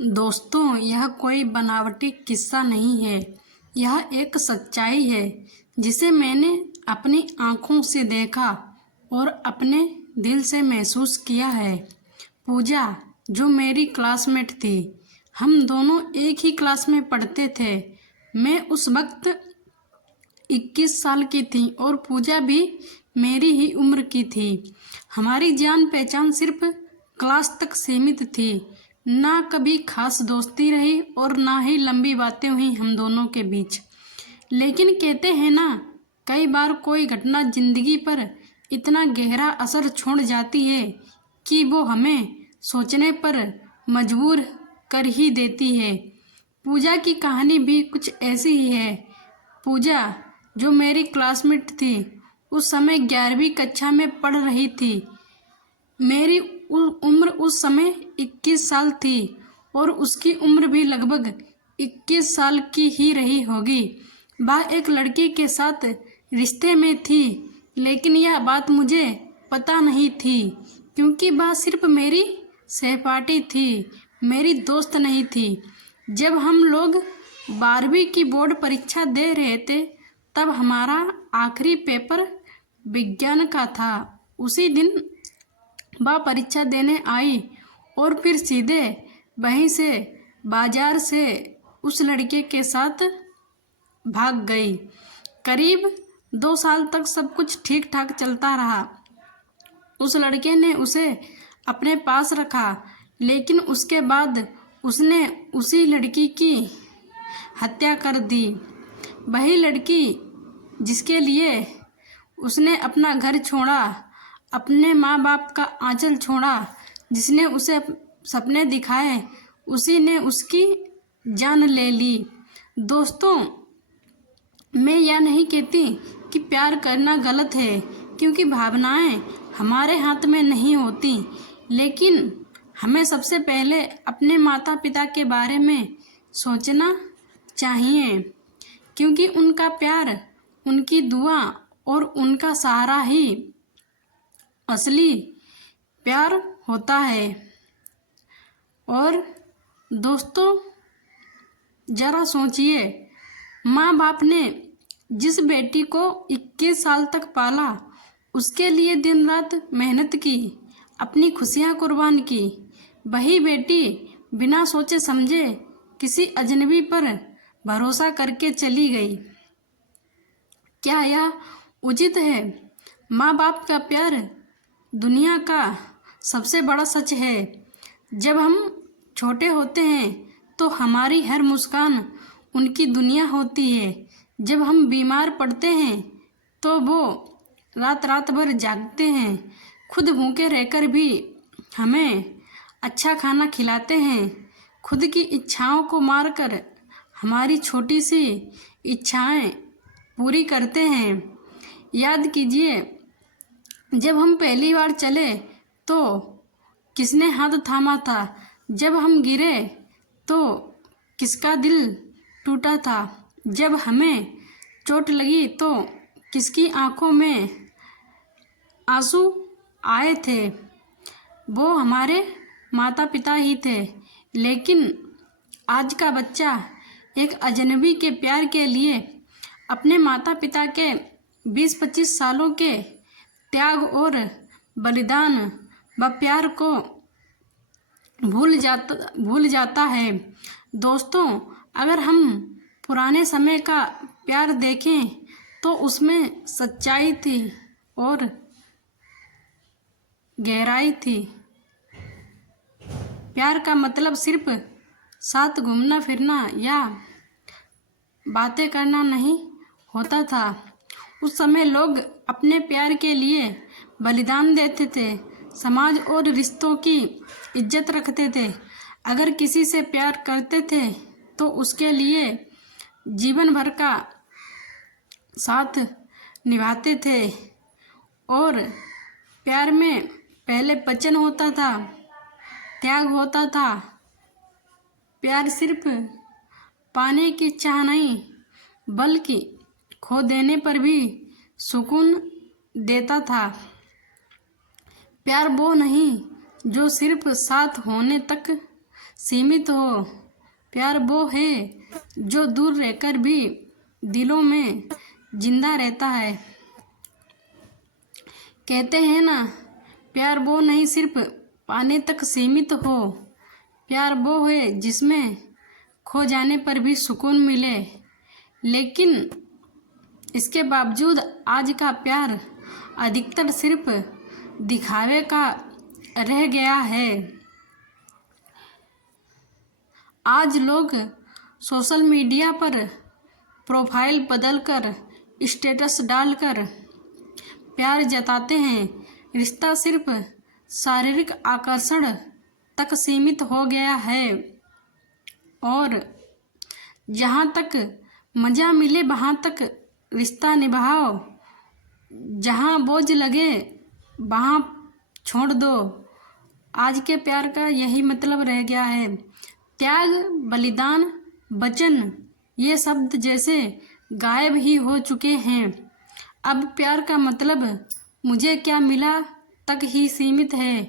दोस्तों, यह कोई बनावटी किस्सा नहीं है। यह एक सच्चाई है जिसे मैंने अपनी आंखों से देखा और अपने दिल से महसूस किया है। पूजा, जो मेरी क्लासमेट थी, हम दोनों एक ही क्लास में पढ़ते थे। मैं उस वक्त 21 साल की थी और पूजा भी मेरी ही उम्र की थी। हमारी जान पहचान सिर्फ क्लास तक सीमित थी। ना कभी खास दोस्ती रही और ना ही लंबी बातें हुई हम दोनों के बीच। लेकिन कहते हैं ना, कई बार कोई घटना जिंदगी पर इतना गहरा असर छोड़ जाती है कि वो हमें सोचने पर मजबूर कर ही देती है। पूजा की कहानी भी कुछ ऐसी ही है। पूजा, जो मेरी क्लासमेट थी, उस समय 11वीं कक्षा में पढ़ रही थी। मेरी उम्र उस समय 21 साल थी और उसकी उम्र भी लगभग 21 साल की ही रही होगी। वह एक लड़की के साथ रिश्ते में थी, लेकिन यह बात मुझे पता नहीं थी क्योंकि वह सिर्फ मेरी सहपाठी थी, मेरी दोस्त नहीं थी। जब हम लोग 12वीं की बोर्ड परीक्षा दे रहे थे, तब हमारा आखिरी पेपर विज्ञान का था। उसी दिन वह परीक्षा देने आई और फिर सीधे वहीं से बाजार से उस लड़के के साथ भाग गई। करीब 2 साल तक सब कुछ ठीक ठाक चलता रहा। उस लड़के ने उसे अपने पास रखा, लेकिन उसके बाद उसने उसी लड़की की हत्या कर दी। वही लड़की जिसके लिए उसने अपना घर छोड़ा, अपने माँ बाप का आंचल छोड़ा, जिसने उसे सपने दिखाए, उसी ने उसकी जान ले ली। दोस्तों, मैं यह नहीं कहती कि प्यार करना गलत है, क्योंकि भावनाएं हमारे हाथ में नहीं होती। लेकिन हमें सबसे पहले अपने माता पिता के बारे में सोचना चाहिए, क्योंकि उनका प्यार, उनकी दुआ और उनका सहारा ही असली प्यार होता है। और दोस्तों, जरा सोचिए, माँ बाप ने जिस बेटी को 21 साल तक पाला, उसके लिए दिन रात मेहनत की, अपनी खुशियाँ कुर्बान की, वही बेटी बिना सोचे समझे किसी अजनबी पर भरोसा करके चली गई। क्या यह उचित है? माँ बाप का प्यार दुनिया का सबसे बड़ा सच है। जब हम छोटे होते हैं तो हमारी हर मुस्कान उनकी दुनिया होती है। जब हम बीमार पड़ते हैं तो वो रात रात भर जागते हैं, खुद भूखे रहकर भी हमें अच्छा खाना खिलाते हैं, खुद की इच्छाओं को मारकर हमारी छोटी सी इच्छाएं पूरी करते हैं। याद कीजिए, जब हम पहली बार चले तो किसने हाथ थामा था? जब हम गिरे तो किसका दिल टूटा था? जब हमें चोट लगी तो किसकी आंखों में आंसू आए थे? वो हमारे माता पिता ही थे। लेकिन आज का बच्चा एक अजनबी के प्यार के लिए अपने माता पिता के 20-25 सालों के त्याग और बलिदान व प्यार को भूल जाता है। दोस्तों, अगर हम पुराने समय का प्यार देखें तो उसमें सच्चाई थी और गहराई थी। प्यार का मतलब सिर्फ साथ घूमना फिरना या बातें करना नहीं होता था। उस समय लोग अपने प्यार के लिए बलिदान देते थे, समाज और रिश्तों की इज्जत रखते थे। अगर किसी से प्यार करते थे तो उसके लिए जीवन भर का साथ निभाते थे। और प्यार में पहले वचन होता था, त्याग होता था। प्यार सिर्फ पाने की चाह नहीं, बल्कि खो देने पर भी सुकून देता था। प्यार वो नहीं जो सिर्फ साथ होने तक सीमित हो। प्यार वो है जो दूर रहकर भी दिलों में जिंदा रहता है। कहते हैं ना, प्यार वो नहीं सिर्फ पाने तक सीमित हो। प्यार वो है जिसमें खो जाने पर भी सुकून मिले। लेकिन इसके बावजूद आज का प्यार अधिकतर सिर्फ दिखावे का रह गया है। आज लोग सोशल मीडिया पर प्रोफाइल बदलकर, स्टेटस डालकर प्यार जताते हैं। रिश्ता सिर्फ शारीरिक आकर्षण तक सीमित हो गया है और जहाँ तक मज़ा मिले वहाँ तक रिश्ता निभाओ, जहाँ बोझ लगे वहाँ छोड़ दो। आज के प्यार का यही मतलब रह गया है। त्याग, बलिदान, वचन ये शब्द जैसे गायब ही हो चुके हैं। अब प्यार का मतलब मुझे क्या मिला तक ही सीमित है।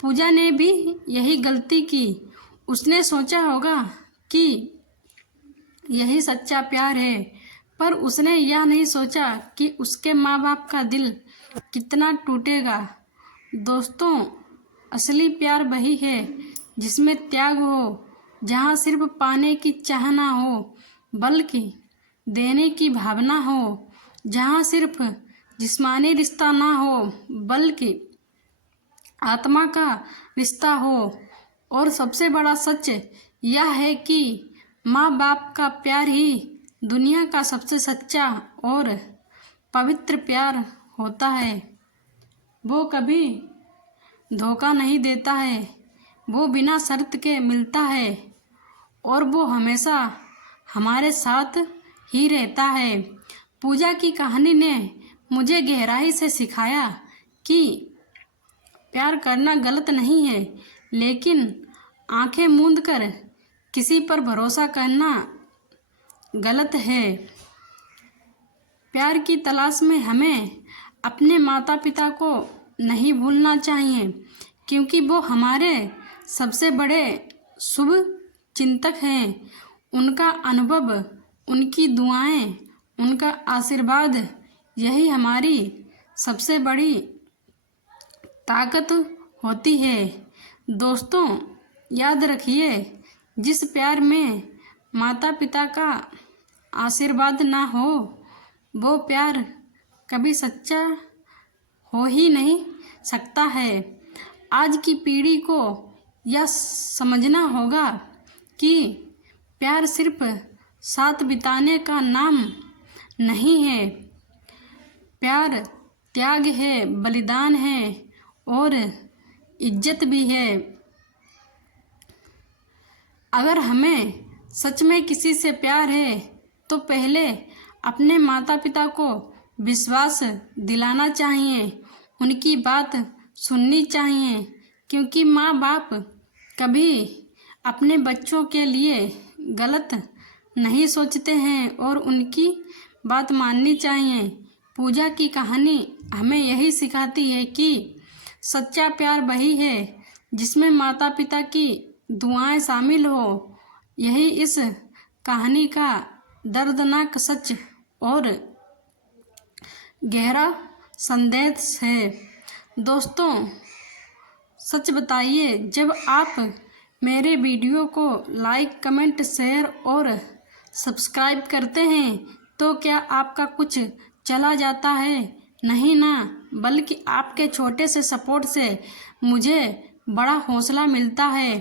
पूजा ने भी यही गलती की। उसने सोचा होगा कि यही सच्चा प्यार है, पर उसने यह नहीं सोचा कि उसके माँ बाप का दिल कितना टूटेगा। दोस्तों, असली प्यार वही है जिसमें त्याग हो, जहाँ सिर्फ पाने की चाह ना हो बल्कि देने की भावना हो, जहाँ सिर्फ जिस्मानी रिश्ता ना हो बल्कि आत्मा का रिश्ता हो। और सबसे बड़ा सच यह है कि माँ बाप का प्यार ही दुनिया का सबसे सच्चा और पवित्र प्यार होता है। वो कभी धोखा नहीं देता है, वो बिना शर्त के मिलता है और वो हमेशा हमारे साथ ही रहता है। पूजा की कहानी ने मुझे गहराई से सिखाया कि प्यार करना गलत नहीं है, लेकिन आंखें मूंद कर किसी पर भरोसा करना गलत है। प्यार की तलाश में हमें अपने माता पिता को नहीं भूलना चाहिए, क्योंकि वो हमारे सबसे बड़े शुभ चिंतक हैं। उनका अनुभव, उनकी दुआएं, उनका आशीर्वाद यही हमारी सबसे बड़ी ताकत होती है। दोस्तों, याद रखिए, जिस प्यार में माता पिता का आशीर्वाद ना हो वो प्यार कभी सच्चा हो ही नहीं सकता है। आज की पीढ़ी को यह समझना होगा कि प्यार सिर्फ साथ बिताने का नाम नहीं है। प्यार त्याग है, बलिदान है और इज्जत भी है। अगर हमें सच में किसी से प्यार है तो पहले अपने माता पिता को विश्वास दिलाना चाहिए, उनकी बात सुननी चाहिए, क्योंकि माँ बाप कभी अपने बच्चों के लिए गलत नहीं सोचते हैं और उनकी बात माननी चाहिए। पूजा की कहानी हमें यही सिखाती है कि सच्चा प्यार वही है जिसमें माता पिता की दुआएं शामिल हो। यही इस कहानी का दर्दनाक सच और गहरा संदेश है। दोस्तों, सच बताइए, जब आप मेरे वीडियो को लाइक, कमेंट, शेयर और सब्सक्राइब करते हैं तो क्या आपका कुछ चला जाता है? नहीं ना, बल्कि आपके छोटे से सपोर्ट से मुझे बड़ा हौसला मिलता है।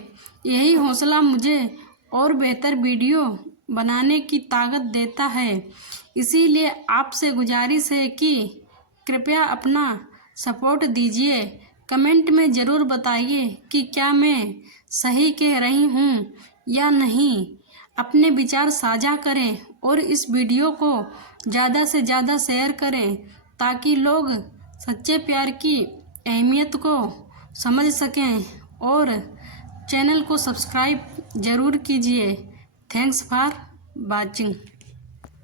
यही हौसला मुझे और बेहतर वीडियो बनाने की ताकत देता है। इसीलिए आपसे गुजारिश है कि कृपया अपना सपोर्ट दीजिए। कमेंट में ज़रूर बताइए कि क्या मैं सही कह रही हूँ या नहीं। अपने विचार साझा करें और इस वीडियो को ज़्यादा से ज़्यादा शेयर करें ताकि लोग सच्चे प्यार की अहमियत को समझ सकें और चैनल को सब्सक्राइब ज़रूर कीजिए। Thanks for watching.